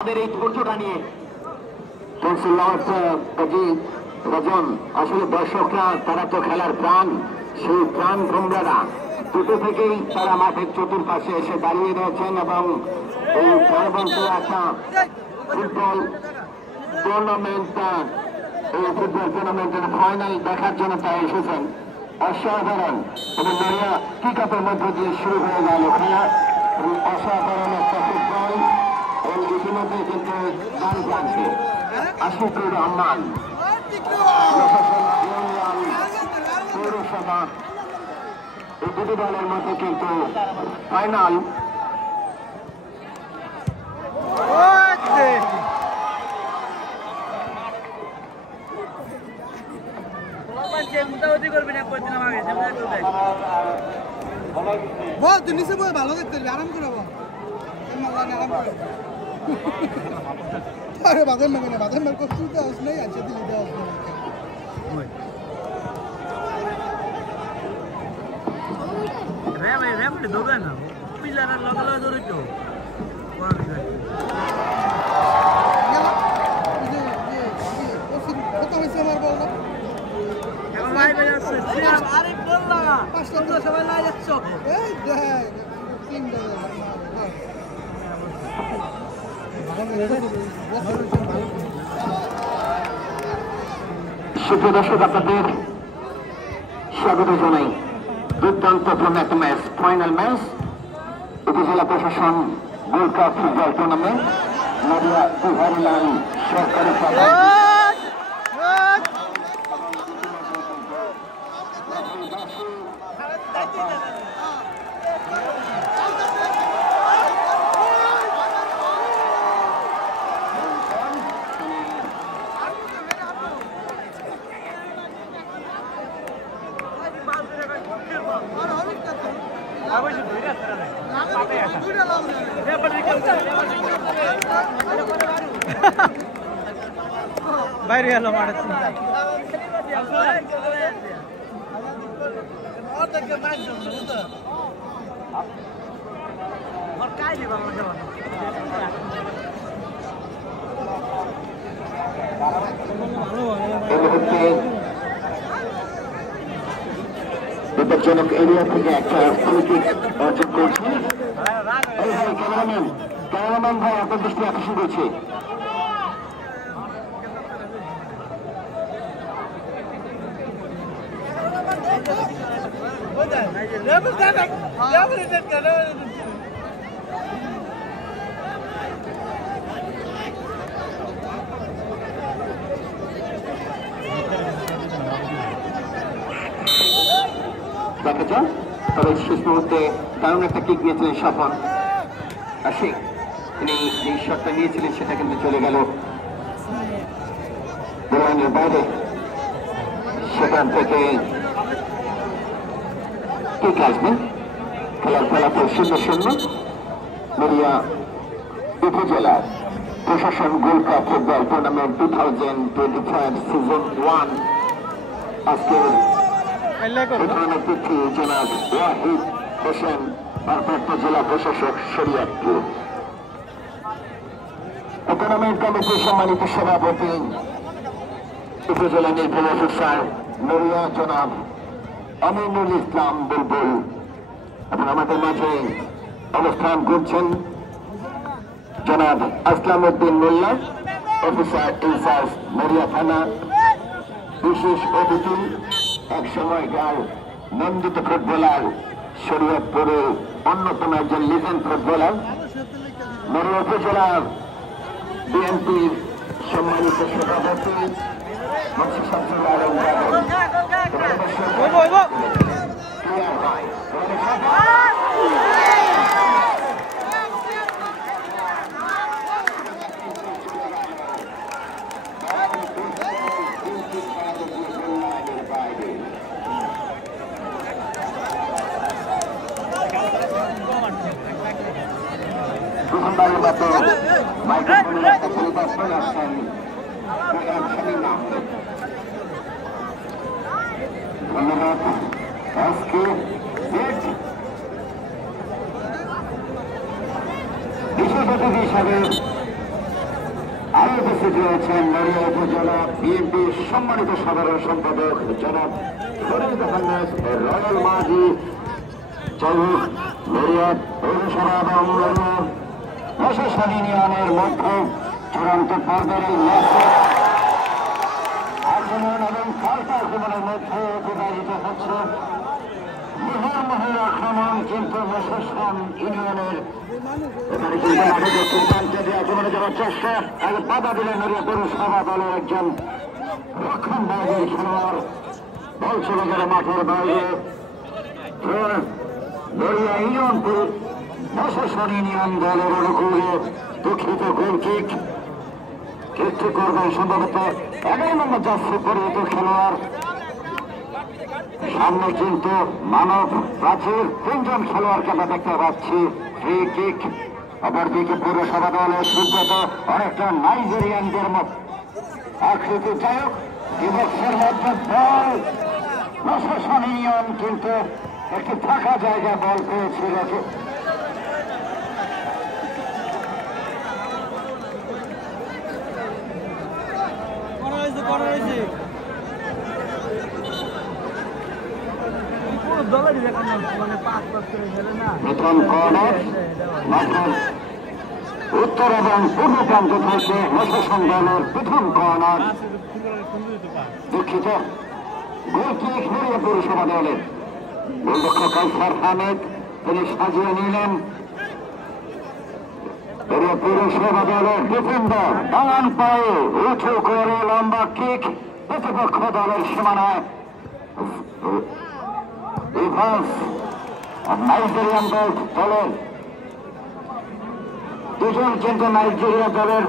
এই ধৈর্যটা নিয়ে রজন আসলে দর্শকরা তারা তো খেলার প্রাণ, সেই প্রাণ ভোমরারা দুটো থেকেই তারা মাঠের চতুর্পাশে এসে দাঁড়িয়ে রয়েছেন এবং এই প্রাণবন্ত একটা ফুটবল টুর্নামেন্টের ফাইনাল দেখার জন্য তারা এসেছেন। অসাধারণ এবং নড়িয়া কিক আপের মধ্য দিয়ে শুরু হয়ে গেল খেলা। অসাধারণ একটা ফুটবল এবং ইতিমধ্যে কিন্তু গান প্রান্তে আশিকুর রহমান পৌরসভা এই দুটি দলের মধ্যে কিন্তু ফাইনাল বল তুই নিচে বল, ভালো দেখতে আরাম করে বল। আরে বাদাম মাগে না, বাদাম মার কষ্ট তো আস নাই, আছে দিলি দাও। রে ভাই রে বলে দৌড়ে না, পিলার লগে লগে দৌড়ে তো কত হয়েছে আমার বল না? এখন ভাই ভাই আসছে আরে বল লাগা পাঁচটা তো সবাই লাই যাচ্ছ। এই দেখ টিম দাও। সুপ্রিয় দর্শক, আপনাদের স্বাগত জানাই দুর্দান্তপূর্ণ একটা ম্যাচ, ফাইনাল ম্যাচ উপজেলা প্রশাসন গোল্ড কাপ ফুটবল টুর্নামেন্ট নড়িয়া বিহারীলাল সরকারি বাইরে এলো মাঠে বিপজ্জনক এরিয়া থেকে একটা ফ্রি কিক অর্জন করছে। ক্যামেরাম্যান ভাই আপনার দৃষ্টি আকর্ষণ করছে। দেখা যাক, তবে শেষ মুহূর্তে দারুণ একটা কিক নিয়েছিলেন স্বপন আশিক, তিনি যে শটটা নিয়েছিলেন সেটা কিন্তু চলে গেল গোলানের বাইরে। সেখান থেকে কিক আসবে। খেলার ফলাফল 0-0 নড়িয়া উপজেলার প্রশাসন gold cup football tournament 2025 season 1 আজকের জনাব ওয়াহিদ হোসেন ভারপ্রাপ্ত জেলা প্রশাসক শরীয়তপুর। টুর্নামেন্ট কমিটির সম্মানিত সভাপতি উপজেলা নির্বাহী অফিসার নড়িয়া জনাব আমিনুল ইসলাম বুলবুল এবং আমাদের মাঝে অবস্থান করছেন জনাব আসলাম উদ্দিন মোল্লা, অফিসার ইনচার্জ নড়িয়া থানা, বিশেষ অতিথি এক সময়কার নন্দিত ফুটবলার, শরীয়তপুরের অন্যতম একজন লিজেন্ড ফুটবলার, নড়িয়া উপজেলার বিএনপির সম্মানিত সভাপতি মুন্সি শামসুল আলম প্রথমবারের মতো মাইক্রোফোনের একটা পরিদর্শন আসছেন ধন্যবাদ। আজকে বিশেষ অতিথি হিসাবে উপস্থিত রয়েছেন নড়িয়া উপজেলা বিএনপির সম্মানিত সাধারণ সম্পাদক জনাব ফরিদ আহমেদ রয়্যাল মাঝি চৌক নড়িয়া পৌরসভা এবং প্রশাসন ইউনিয়নের মধ্যে চূড়ান্ত পর্বের এই ম্যাচে আক্রমণ এবং পাল্টা আক্রমণের মধ্যে প্রবাহিত হচ্ছে। মুহুর্মুহুর আক্রমণ কিন্তু প্রশাসন ইউনিয়নের এখানে কিন্তু মাঠে সিদ্ধান্তে দিয়ে আক্রমণে যাওয়ার চেষ্টা আগে বাধা দিলেন নড়িয়া পৌরসভা দলের একজন রক্ষণভাগের খেলোয়াড়। বল চলে গেল মাঠের বাইরে। নড়িয়া ইউনিয়ন প্রশাসন ইউনিয়ন দলের অনুকূলে দুঃখিত গোল কিক কিকটি করবেন সম্ভবত 11 নম্বর জার্সি পরিহিত খেলোয়াড়। সামনে কিন্তু মানব প্রাচীর 3 জন খেলোয়াড়কে আমরা দেখতে পাচ্ছি। ফ্রি কিক অপরদিকে পৌরসভা দলের সুব্রত অনেকটা নাইজেরিয়ানদের আকৃতি। যাই হোক দিবসের মধ্যে বল প্রশাসন ইউনিয়ন কিন্তু একটি ফাঁকা জায়গায় বল পেয়েছিল। প্রথম কর্নার মাঠের উত্তর এবং পূর্ব প্রান্ত থেকে প্রশাসন দলের প্রথম কর্নার। দুঃখিত গোল কিক নড়িয়া পৌরসভা দলের গোলরক্ষক কাইসার আহমেদ তিনি সাজিয়ে নিলেন। নড়িয়া পৌরসভা দলের ডিফেন্ডার ডান পায়ে উঁচু করে লম্বা কিক প্রতিপক্ষ দলের সীমানায়। নাইজেরিয়ান দলের দুজন কিন্তু নাইজেরিয়া দলের